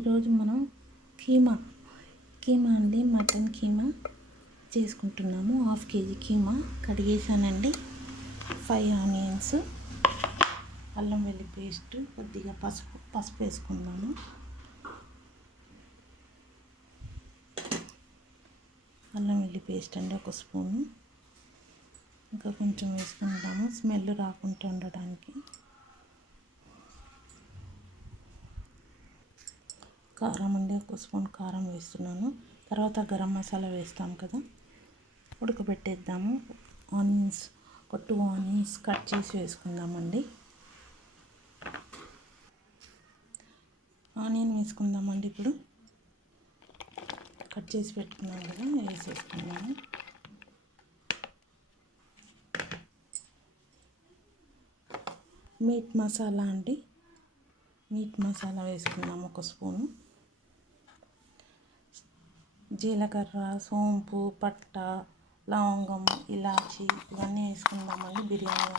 ఈరోజు మనం కీమా అండి, మటన్ కీమా చేసుకుంటున్నాము. 1/2 kg కీమా కడిగేసానండి. 5 ఆనియన్స్, అల్లం వెల్లి పేస్ట్, కొద్దిగా పసుపు వేసుకుందాము. అల్లం వెల్లి పేస్ట్ అండి 1 స్పూను, ఇంకా కొంచెం వేసుకుంటాము స్మెల్ రాకుండా ఉండడానికి. కారం అండి, 1 స్పూన్ కారం వేస్తున్నాను. తర్వాత గరం మసాలా వేస్తాం కదా, ఉడకబెట్టేద్దాము. ఆనియన్స్, 2 ఆనియన్స్ కట్ చేసి వేసుకుందామండి. ఆనియన్ వేసుకుందామండి. ఇప్పుడు కట్ చేసి పెట్టుకున్నాం కదా, వేసేసుకున్నాము. మీట్ మసాలా అండి, మీట్ మసాలా వేసుకున్నాము 1 స్పూను. జీలకర్ర, సోంపు, పట్ట, లవంగం, ఇలాచి ఇవన్నీ వేసుకుందామండి. బిర్యానీ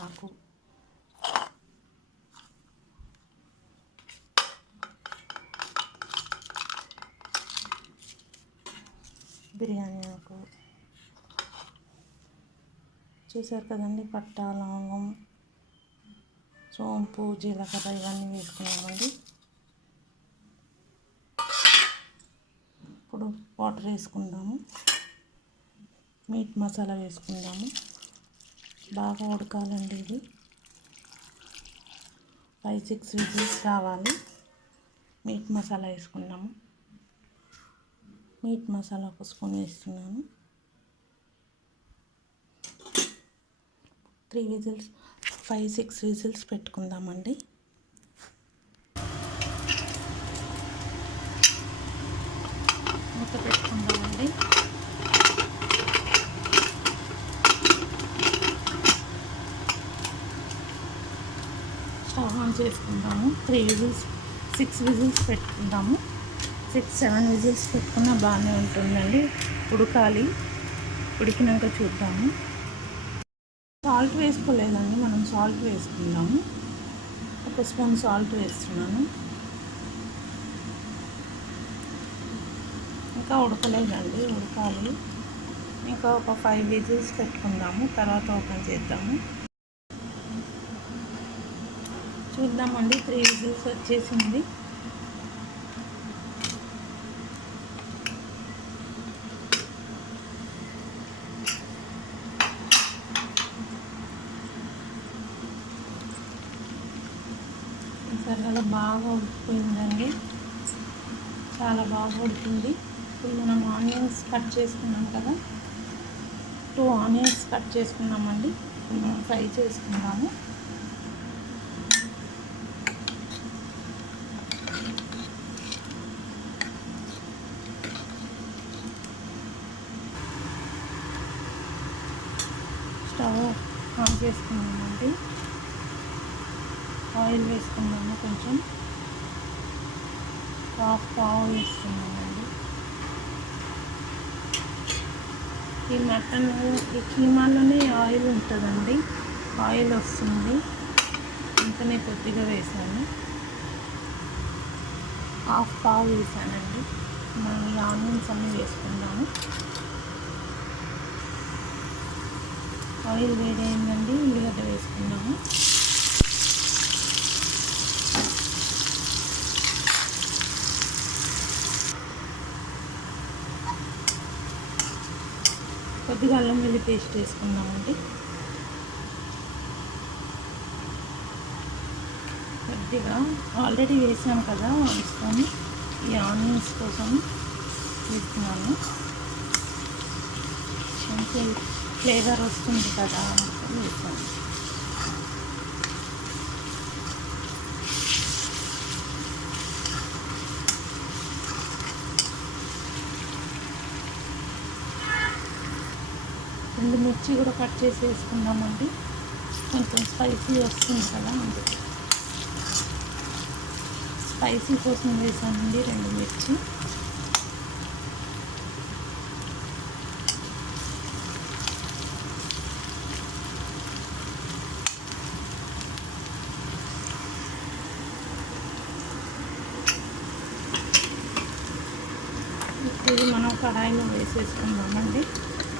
ఆకు, చూసారు కదండి. పట్ట, లవంగం, సోంపు, జీలకర్ర ఇవన్నీ వేసుకున్నామండి. ఇప్పుడు వాటర్ వేసుకుందాము. మీట్ మసాలా వేసుకుందాము. బాగా ఉడకాలండి. ఇది 5-6 విజిల్స్ రావాలి. మీట్ మసాలా వేసుకున్నాము. మీట్ మసాలా 1 స్పూన్ వేస్తున్నాను. 5-6 విజిల్స్ పెట్టుకుందామండి. మూత పెట్టుకుందామండి. స్టవ్ ఆన్ చేసుకుందాము. 6 విజిల్స్ పెట్టుకుందాము. 6-7 విజిల్స్ పెట్టుకున్నా బాగానే ఉంటుందండి. ఉడకాలి. ఉడికినాక చూద్దాము. సాల్ట్ వేసుకోలేదండి, మనం సాల్ట్ వేసుకుందాము. 1 స్పూన్ సాల్ట్ వేస్తున్నాను. ఇంకా ఉడకలేదండి, ఉడకాలి. ఇంకా ఒక 5 విజిల్స్ పెట్టుకుందాము. తర్వాత ఓపెన్ చేద్దాము. చూద్దామండి. 3 విజిల్స్ వచ్చేసింది. సరిగ్గా బాగా ఉడికిపోయిందండి, చాలా బాగా ఉడికింది. ఇప్పుడు మనం ఆనియన్స్ కట్ చేసుకున్నాం కదా, 2 ఆనియన్స్ కట్ చేసుకున్నామండి. మనం ఫ్రై చేసుకుందాము. స్టవ్ ఆన్ చేసుకున్నామండి. ఆయిల్ వేసుకున్నాము. కొంచెం పావు వేస్తున్నామండి. ఈ మటన్, ఈ కీమాలోనే ఆయిల్ ఉంటుందండి, ఆయిల్ వస్తుంది. ఇంకనే కొద్దిగా వేసాను, పావు వేసానండి. మనం ఈ ఆనియన్స్ అన్నీ వేసుకుందాము. ఆయిల్ వేడైందండి. ఉల్లిగడ్డ వేసుకుందాము. కొద్దిగా అల్లం వెల్లి పేస్ట్ వేసుకుందామండి. కొద్దిగా ఆల్రెడీ వేసాం కదా, వేసుకొని ఈ ఆనియన్స్ కోసం వేస్తున్నాను. మంచి ఫ్లేవర్ వస్తుంది కదా, వేసాను. రెండు మిర్చి కూడా కట్ చేసి వేసుకుందామండి. కొంచెం స్పైసీ వస్తుంది కదా, అందుకే స్పైసీ కోసం వేసానండి 2 మిర్చి. ఇది మనం కడాయిలో వేసేసుకుందామండి.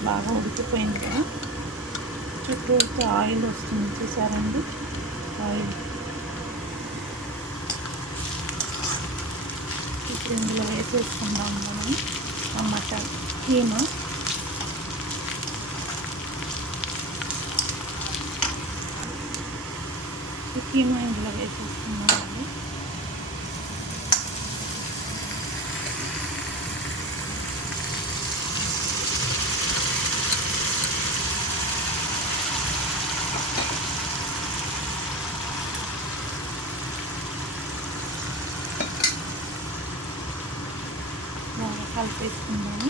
బాగా ఉడికిపోయింది కదా, చుట్టూతో ఆయిల్ వస్తుంది చూసారండి. ఆయిల్ ఇప్పుడు ఇందులో వేసేసుకుందాం మనం టమాటా కీమా. ఈ కీమా ఇందులో వేసేసుకుందామండి. బాగా కలిపేసుకుందాము.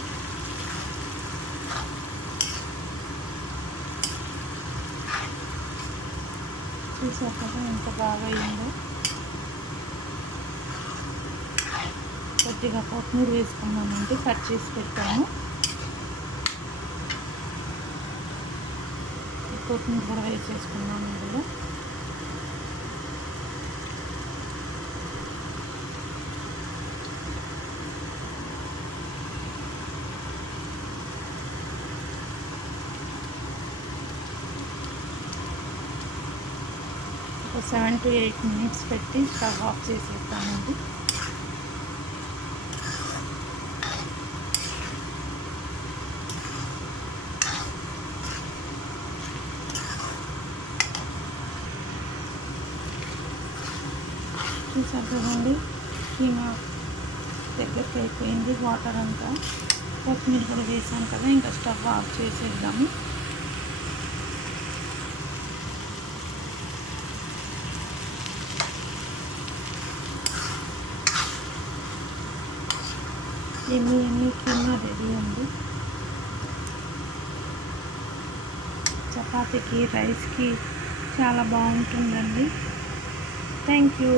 చూసారు కదా ఎంత బాగా అయిందో. కొద్దిగా కొత్తిమీర వేసుకున్నామంటే కట్ చేసి పెట్టాము. కొత్తిమీర కూడా వేసేసుకున్నాము ఇందులో. ఒక 7 to 8 minutes పెట్టి స్టవ్ ఆఫ్ చేసేస్తామండి. చూసారు కదండి, కీమా దగ్గరికి అయిపోయింది. వాటర్ అంతా, కొత్తిమీర కూడా వేసాం కదా, ఇంకా స్టవ్ ఆఫ్ చేసేద్దాము. ఎన్ని కీమా రెడీ ఉంది. చపాతీకి, రైస్కి చాలా బాగుంటుందండి. Thank you.